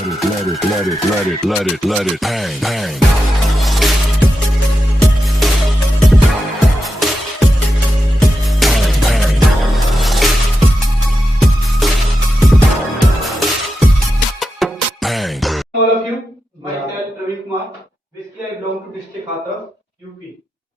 let it hang, hang. All of you, myself Ravi Kumar. Basically, I belong to district Hathras, UP.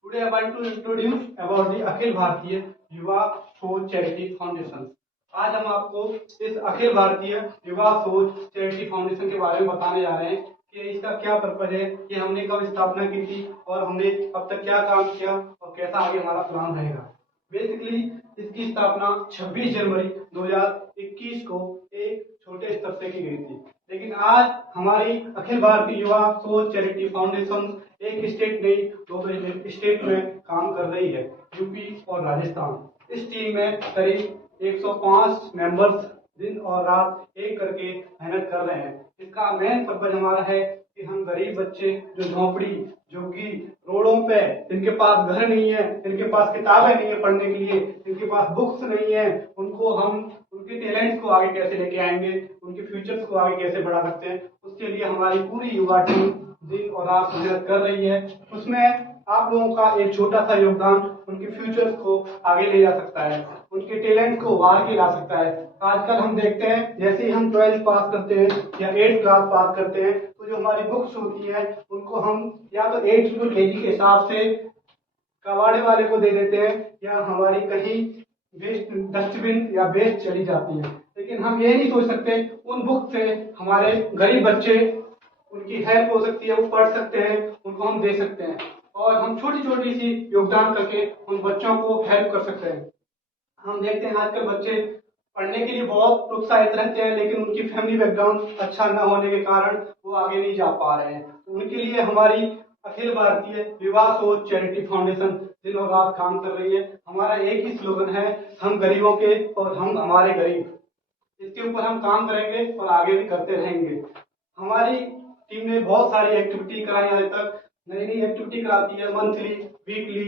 Today, I want to introduce about the Akhil Bharatiya Yuva सोच charity foundation. आज हम आपको इस अखिल भारतीय युवा सोच charity foundation के बारे में बताने जा रहे हैं कि इसका क्या पर्पज है, कि हमने कब स्थापना की थी और हमने अब तक क्या काम किया और कैसा आगे हमारा प्लान रहेगा. बेसिकली इसकी स्थापना 26 जनवरी 2021 को एक छोटे स्तर से की गई थी, लेकिन आज हमारी अखिल भारतीय युवा सोच चैरिटी फाउंडेशन एक स्टेट नहीं, दो स्टेट में काम कर रही है, यूपी और राजस्थान. इस टीम में करीब 105 मेंबर्स दिन और रात एक करके मेहनत कर रहे हैं. इसका मेन पर्पज हमारा है कि हम गरीब बच्चे जो झोपड़ी झुग्गी रोडों पे, जिनके पास घर नहीं है, जिनके पास किताबें नहीं है पढ़ने के लिए, जिनके पास बुक्स नहीं है, उनको हम उनके टैलेंट्स को आगे कैसे लेके आएंगे, उनके फ्यूचर्स को आगे कैसे बढ़ा सकते हैं, उसके लिए हमारी पूरी युवा टीम दिन और रात मेहनत कर रही है. उसमें आप लोगों का एक छोटा सा योगदान उनके फ्यूचर्स को आगे ले जा सकता है, उनके टैलेंट को आगे ला सकता है. आजकल हम देखते हैं जैसे ही हम 12th पास करते हैं या 8th क्लास पास करते हैं तो जो हमारी बुक्स होती है उनको हम या तो 8 kg के हिसाब से कबाड़े वाले को दे देते हैं या हमारी कहीं वेस्ट डस्टबिन या वेस्ट चली जाती है. लेकिन हम ये नहीं सोच सकते उन बुक से हमारे गरीब बच्चे उनकी हेल्प हो सकती है, वो पढ़ सकते हैं, उनको हम दे सकते हैं और हम छोटी छोटी सी योगदान करके उन बच्चों को हेल्प कर सकते हैं. हम देखते हैं आजकल बच्चे पढ़ने के लिए बहुत उत्साहित रहते हैं, लेकिन उनकी फैमिली बैकग्राउंड अच्छा न होने के कारण वो आगे नहीं जा पा रहे हैं. तो उनके लिए हमारी अखिल भारतीय युवा सोच चैरिटी फाउंडेशन दिन और रात काम कर रही है. हमारा एक ही स्लोगन है, हम गरीबों के और हम हमारे गरीब. इसके ऊपर हम काम करेंगे और आगे भी करते रहेंगे. हमारी टीम ने बहुत सारी एक्टिविटी कराई आज तक, नई नई एक्टिविटी कराती है, मंथली वीकली.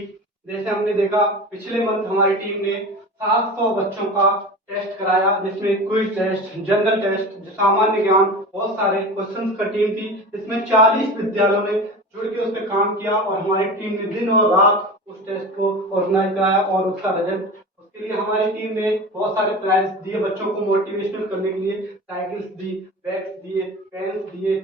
जैसे हमने देखा पिछले मंथ हमारी टीम ने 700 बच्चों का टेस्ट कराया, जिसमें क्विज टेस्ट, जनरल टेस्ट, सामान्य ज्ञान, बहुत सारे क्वेश्चंस का टीम थी. इसमें 40 विद्यालयों ने जुड़ के उस पर काम किया और हमारी टीम ने दिन और रात उस टेस्ट को ऑर्गेनाइज कराया और उसका रिजल्ट, उसके लिए हमारी टीम ने बहुत सारे प्राइज दिए बच्चों को मोटिवेशनल करने के लिए. साइकिल्स दी, बैग्स दिए, पेन्स दिए,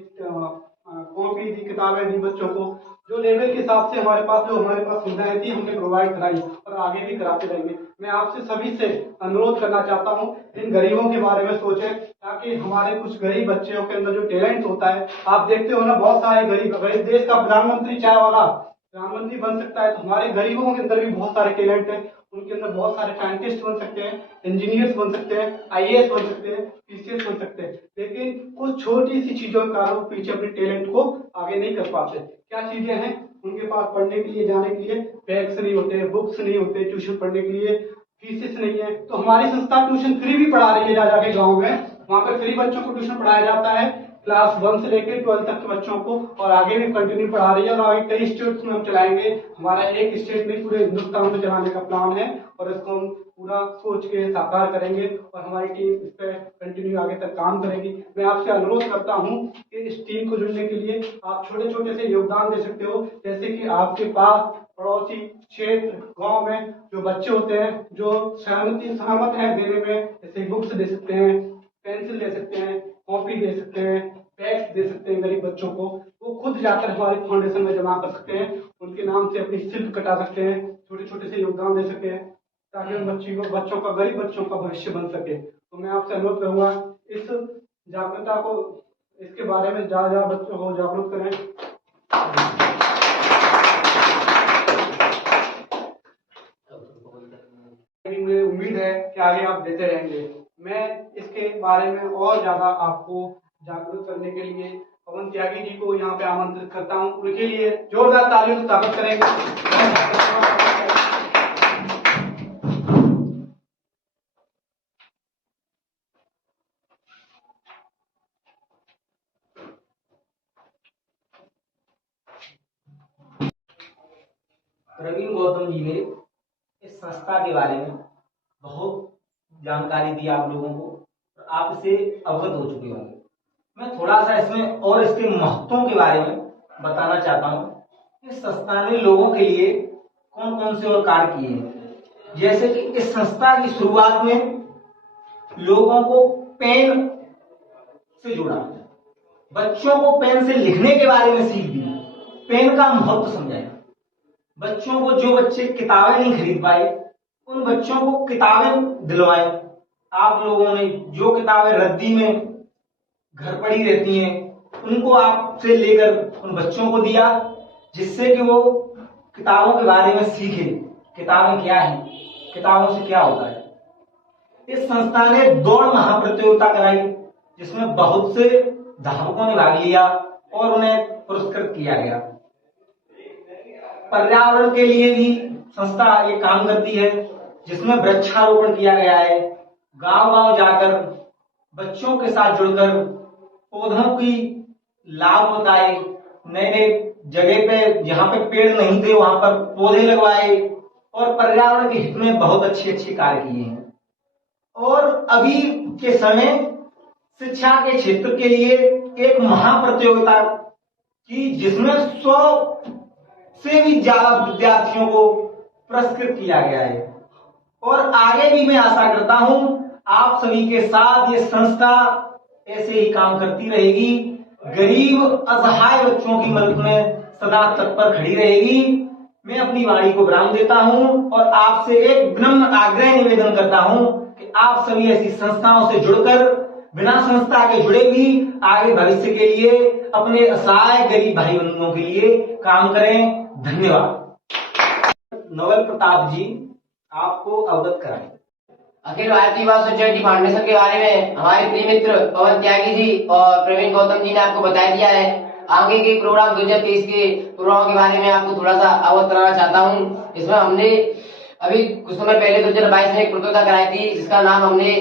कॉपी दी, किताबें दी बच्चों को. जो लेवल के हिसाब से हमारे पास सुविधाएं थी हमने प्रोवाइड कराई और आगे भी कराते रहेंगे. मैं आपसे सभी से अनुरोध करना चाहता हूं, इन गरीबों के बारे में सोचें, ताकि हमारे कुछ गरीब बच्चों के अंदर जो टैलेंट होता है, आप देखते हो ना बहुत सारे गरीब, अगर इस देश का प्रधानमंत्री चाय वाला प्रधानमंत्री बन सकता है तो हमारे गरीबों के अंदर भी बहुत सारे टैलेंट है. उनके अंदर बहुत सारे साइंटिस्ट बन सकते हैं, इंजीनियर्स बन सकते हैं, IAS बन सकते हैं, PCS बन सकते हैं, लेकिन कुछ छोटी सी चीजों के कारण पीछे अपने टैलेंट को आगे नहीं कर पाते. क्या चीजें हैं? उनके पास पढ़ने के लिए जाने के लिए बैग्स नहीं होते, बुक्स नहीं होते, ट्यूशन पढ़ने के लिए फीसेस नहीं है. तो हमारी संस्था ट्यूशन फ्री भी पढ़ा रही है, जा जाके गाँव में वहाँ पे फ्री बच्चों को ट्यूशन पढ़ाया जाता है, क्लास 1 से लेकर 12 तक के बच्चों को, और आगे भी कंटिन्यू पढ़ा रही है और आगे कई स्टेट्स में हम चलाएंगे. हमारा एक स्टेट नहीं पूरे हिंदुस्तान में चलाने का प्लान है और इसको हम पूरा सोच के साकार करेंगे और हमारी टीम इस पर कंटिन्यू आगे तक काम करेगी. मैं आपसे अनुरोध करता हूं कि इस टीम को जुड़ने के लिए आप छोटे छोटे से योगदान दे सकते हो. जैसे कि आपके पास पड़ोसी क्षेत्र गांव में जो बच्चे होते हैं जो सहमत है देने में, जैसे बुक्स दे सकते हैं, पेंसिल दे सकते हैं, कॉपी दे सकते हैं, बैग्स दे सकते हैं. गरीब बच्चों को वो खुद जाकर हमारे फाउंडेशन में जमा कर सकते हैं, उनके नाम से अपनी शिल्प कटा सकते हैं, छोटे छोटे से योगदान दे सकते हैं, ताकि उन बच्चों का गरीब बच्चों का भविष्य बन सके. तो मैं आपसे अनुरोध करूंगा इस जागरूकता को, इसके बारे में ज्यादा बच्चों को जागरूक करें. मुझे उम्मीद है कि आगे आप देते रहेंगे. मैं इसके बारे में और ज्यादा आपको जागरूक करने के लिए पवन त्यागी जी को यहाँ पे आमंत्रित करता हूँ. उनके लिए जोरदार तालियों से स्वागत करेंगे. प्रवीण गौतम जी ने इस संस्था के बारे में बहुत जानकारी दी आप लोगों को, आप इससे अवगत हो चुके होंगे. मैं थोड़ा सा इसमें और इसके महत्वों के बारे में बताना चाहता हूँ। इस संस्था ने लोगों के लिए कौन कौन से और कार्य किए हैं। जैसे कि इस संस्था की शुरुआत में लोगों को पेन से जोड़ा, बच्चों को पेन से लिखने के बारे में सीख दी, पेन का महत्व समझाया। बच्चों को, जो बच्चे किताबें नहीं खरीद पाए, उन बच्चों को किताबें दिलवाए। आप लोगों ने जो किताबें रद्दी में घर पड़ी रहती हैं, उनको आपसे लेकर उन बच्चों को दिया, जिससे कि वो किताबों के बारे में सीखे, किताबें क्या है, किताबों से क्या होता है। इस संस्था ने दौड़ महाप्रतियोगिता कराई, जिसमें बहुत से धावकों ने भाग लिया और उन्हें पुरस्कृत किया गया। पर्यावरण के लिए भी संस्था ये काम करती है, जिसमें वृक्षारोपण किया गया है। गांव-गांव जाकर बच्चों के साथ जुड़कर पौधों की लाभ बताए, नए नए जगह पे जहां पे पेड़ नहीं थे वहां पर पौधे लगवाए और पर्यावरण के हित में बहुत अच्छे अच्छे कार्य किए हैं। और अभी के समय शिक्षा के क्षेत्र के लिए एक महाप्रतियोगिता की, जिसमें 100 से भी ज्यादा विद्यार्थियों को पुरस्कृत किया गया है। और आगे भी मैं आशा करता हूं आप सभी के साथ ये संस्था ऐसे ही काम करती रहेगी, गरीब असहाय बच्चों की मदद में सदा तत्पर खड़ी रहेगी। मैं अपनी वाणी को विराम देता हूं और आपसे एक विनम्र आग्रह निवेदन करता हूं कि आप सभी ऐसी संस्थाओं से जुड़कर, बिना संस्था के जुड़े भी आगे भविष्य के लिए अपने असहाय गरीब भाई बंधुओं के लिए काम करें। धन्यवाद। नवल प्रताप जी आपको अवगत कराएं। अखिल भारतीय युवा सोसाइटी फाउंडेशन के बारे में हमारे प्रिय मित्र पवन त्यागी जी और प्रवीण गौतम जी ने आपको बता दिया है। आगे के प्रोग्राम 2023 के प्रोग्राम के बारे में आपको थोड़ा सा अवगत कराना चाहता हूँ। इसमें हमने अभी कुछ समय पहले 2022 में एक प्रतियोगिता कराई थी, जिसका नाम हमने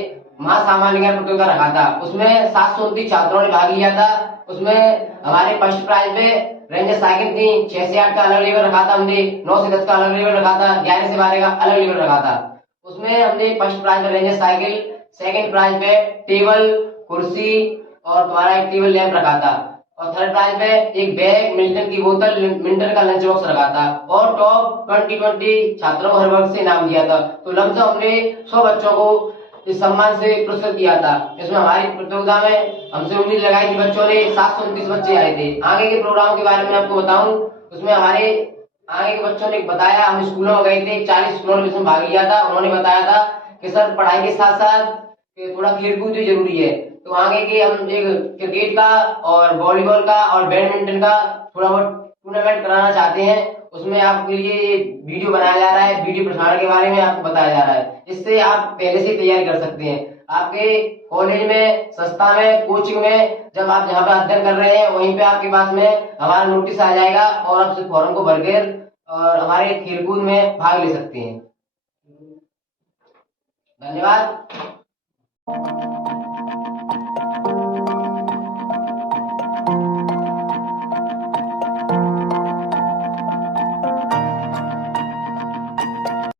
महासामान्य ज्ञान प्रतियोगिता रखा था। उसमें 729 छात्रों ने भाग लिया था। उसमें हमारे फर्स्ट प्राइज पे रेंजर साइकिल थी। 6 से 8 का अलग लेवल रखा था हमने, 9 से 10 का अलग लेवल रखा था, 11 से 12 का अलग लेवल रखा था। उसमें हमने फर्स्ट प्राइज पे रेंजर साइकिल, सेकंड प्राइज पे टेबल, कुर्सी और तुम्हारा एक टेबल लैंप रखा था, और थर्ड प्राइज पे एक बैग, मिल्टन की बोतल, मिल्टन का लंच बॉक्स रखा था, और टॉप 2020 छात्रों को हर वर्ग से इनाम दिया था। तो लमसम हमने 100 बच्चों को इस सम्मान से पुरस्कृत किया था। इसमें हमारी प्रतियोगिता में हमसे उम्मीद लगाई थी बच्चों ने, 729 बच्चे आए थे। आगे के प्रोग्राम के बारे में आपको बताऊं, उसमें हमारे आगे के बच्चों ने बताया, हम स्कूलों में गए थे, 40 स्कूलों ने इसमें भाग लिया था। उन्होंने बताया था कि सर पढ़ाई के साथ साथ थोड़ा खेलकूद भी जरूरी है। तो आगे के हम एक क्रिकेट का और वॉलीबॉल का और बैडमिंटन का थोड़ा बहुत टूर्नामेंट कराना चाहते हैं। उसमें आपके लिए वीडियो बनाया जा रहा है, वीडियो प्रसारण के बारे में आपको बताया जा रहा है। इससे आप पहले से तैयारी कर सकते हैं। आपके कॉलेज में, संस्था में, कोचिंग में जब आप जहाँ पे अध्ययन कर रहे हैं, वहीं पे आपके पास में हमारा नोटिस आ जाएगा और आप उस फॉर्म को भरकर और हमारे खेलकूद में भाग ले सकते हैं। धन्यवाद।